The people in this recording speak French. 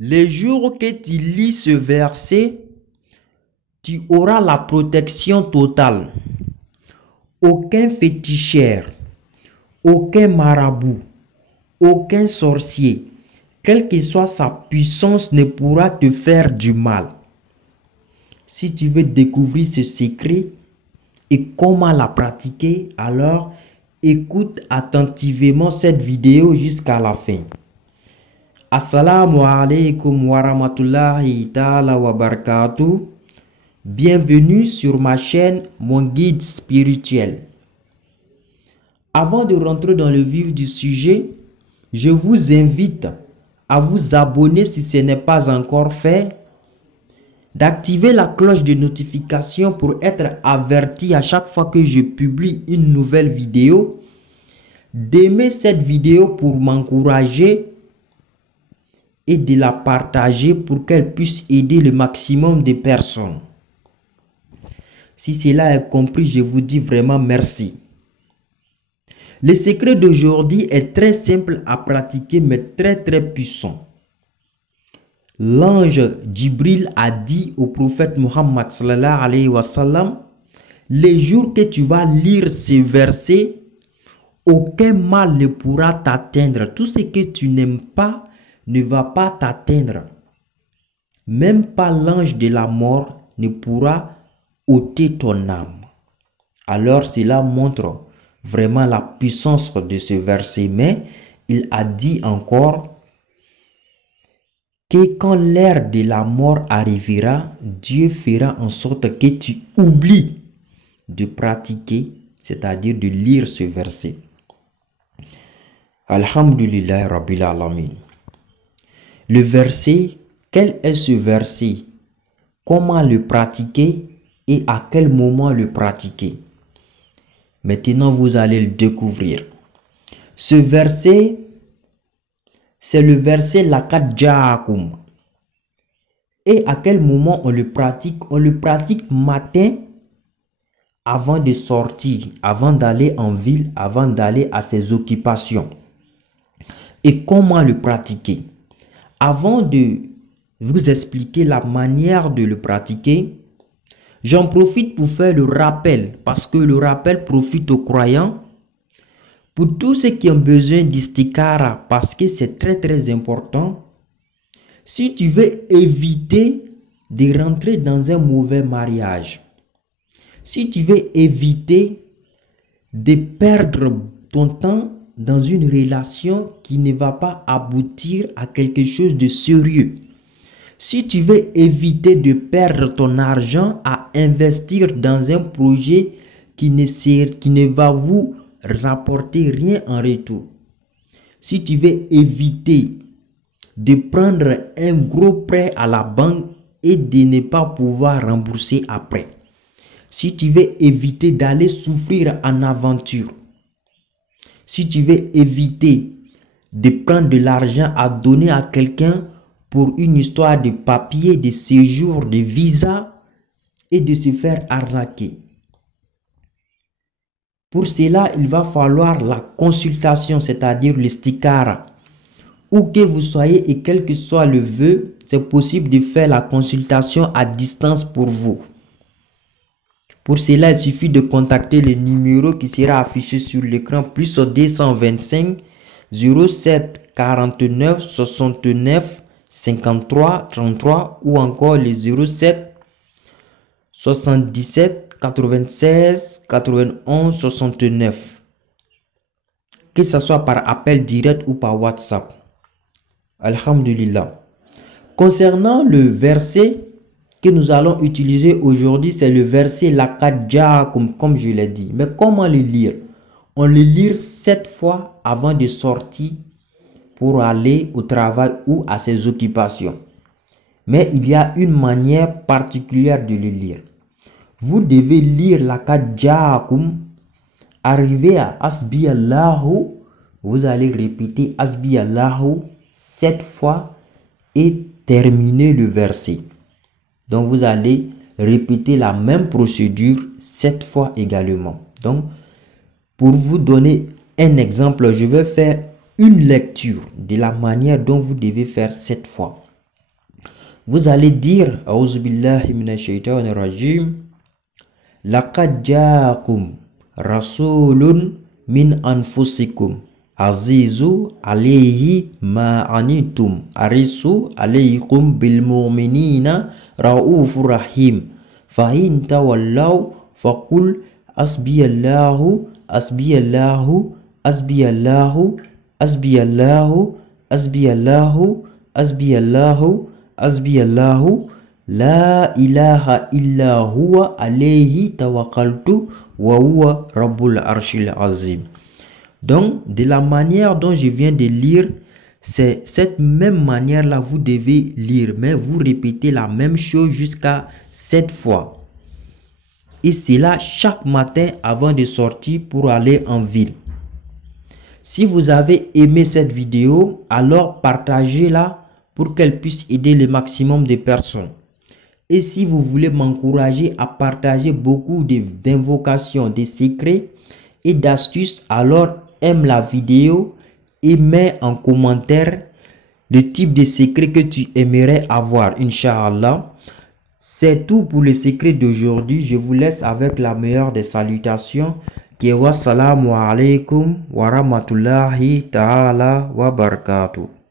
Les jours que tu lis ce verset, tu auras la protection totale. Aucun féticheur, aucun marabout, aucun sorcier, quelle que soit sa puissance, ne pourra te faire du mal. Si tu veux découvrir ce secret et comment la pratiquer, alors écoute attentivement cette vidéo jusqu'à la fin. Assalamu alaikum wa rahmatullahi ta'ala wa barakatuh. Bienvenue sur ma chaîne Mon Guide Spirituel. Avant de rentrer dans le vif du sujet, je vous invite à vous abonner si ce n'est pas encore fait, d'activer la cloche de notification pour être averti à chaque fois que je publie une nouvelle vidéo, d'aimer cette vidéo pour m'encourager et de la partager pour qu'elle puisse aider le maximum de personnes. Si cela est compris, je vous dis vraiment merci. Le secret d'aujourd'hui est très simple à pratiquer mais très puissant. L'ange Djibril a dit au prophète Muhammad sallallahu alayhi wa sallam, les jours que tu vas lire ce verset, aucun mal ne pourra t'atteindre. Tout ce que tu n'aimes pas ne va pas t'atteindre. Même pas l'ange de la mort ne pourra ôter ton âme. Alors cela montre vraiment la puissance de ce verset. Mais il a dit encore que quand l'heure de la mort arrivera, Dieu fera en sorte que tu oublies de pratiquer, c'est-à-dire de lire ce verset. Alhamdulillah Rabbil Alamin. Le verset, quel est ce verset? Comment le pratiquer et à quel moment le pratiquer? Maintenant, vous allez le découvrir. Ce verset, c'est le verset Laqad Ja'akum. Et à quel moment on le pratique? On le pratique matin avant de sortir, avant d'aller en ville, avant d'aller à ses occupations. Et comment le pratiquer? Avant de vous expliquer la manière de le pratiquer, j'en profite pour faire le rappel, parce que le rappel profite aux croyants, pour tous ceux qui ont besoin d'istikara, parce que c'est très important. Si tu veux éviter de rentrer dans un mauvais mariage, si tu veux éviter de perdre ton temps dans une relation qui ne va pas aboutir à quelque chose de sérieux, si tu veux éviter de perdre ton argent à investir dans un projet qui ne va vous rapporter rien en retour, si tu veux éviter de prendre un gros prêt à la banque et de ne pas pouvoir rembourser après, si tu veux éviter d'aller souffrir en aventure, si tu veux éviter de prendre de l'argent à donner à quelqu'un pour une histoire de papier, de séjour, de visa et de se faire arnaquer. Pour cela, il va falloir la consultation, c'est-à-dire l'istikara. Où que vous soyez et quel que soit le vœu, c'est possible de faire la consultation à distance pour vous. Pour cela, il suffit de contacter le numéro qui sera affiché sur l'écran, plus 225 07 49 69 53 33 ou encore le 07 77 96 91 69. Que ce soit par appel direct ou par WhatsApp. Alhamdulillah. Concernant le verset que nous allons utiliser aujourd'hui, c'est le verset Laqad Ja'akum, comme je l'ai dit. Mais comment le lire? On le lit 7 fois avant de sortir pour aller au travail ou à ses occupations. Mais il y a une manière particulière de le lire. Vous devez lire Laqad Ja'akum, arriver à Hasbi Allahu, vous allez répéter Hasbi Allahu 7 fois et terminer le verset. Donc vous allez répéter la même procédure 7 fois également. Donc pour vous donner un exemple, je vais faire une lecture de la manière dont vous devez faire 7 fois. Vous allez dire, A'udhu billahi minash shaitanir rajim, laqad ja'akum rasulun min anfusikum azizu alayhi ma anitum arisu alaykum bil mu'minina raufur rahim fa in tawallaw faqul hasbiyallahu hasbiyallahu hasbiyallahu hasbiyallahu hasbiyallahu hasbiyallahu hasbiyallahu la ilaha illa huwa alayhi tawakkaltu wa huwa rabbul arshil azim. Donc, de la manière dont je viens de lire, c'est cette même manière-là vous devez lire, mais vous répétez la même chose jusqu'à 7 fois. Et c'est là chaque matin avant de sortir pour aller en ville. Si vous avez aimé cette vidéo, alors partagez-la pour qu'elle puisse aider le maximum de personnes. Et si vous voulez m'encourager à partager beaucoup d'invocations, de secrets et d'astuces, alors aime la vidéo et mets en commentaire le type de secret que tu aimerais avoir, Inch'Allah. C'est tout pour le secret d'aujourd'hui. Je vous laisse avec la meilleure des salutations. Wassalamu alaikum wa rahmatullahi ta'ala wa barakatuh.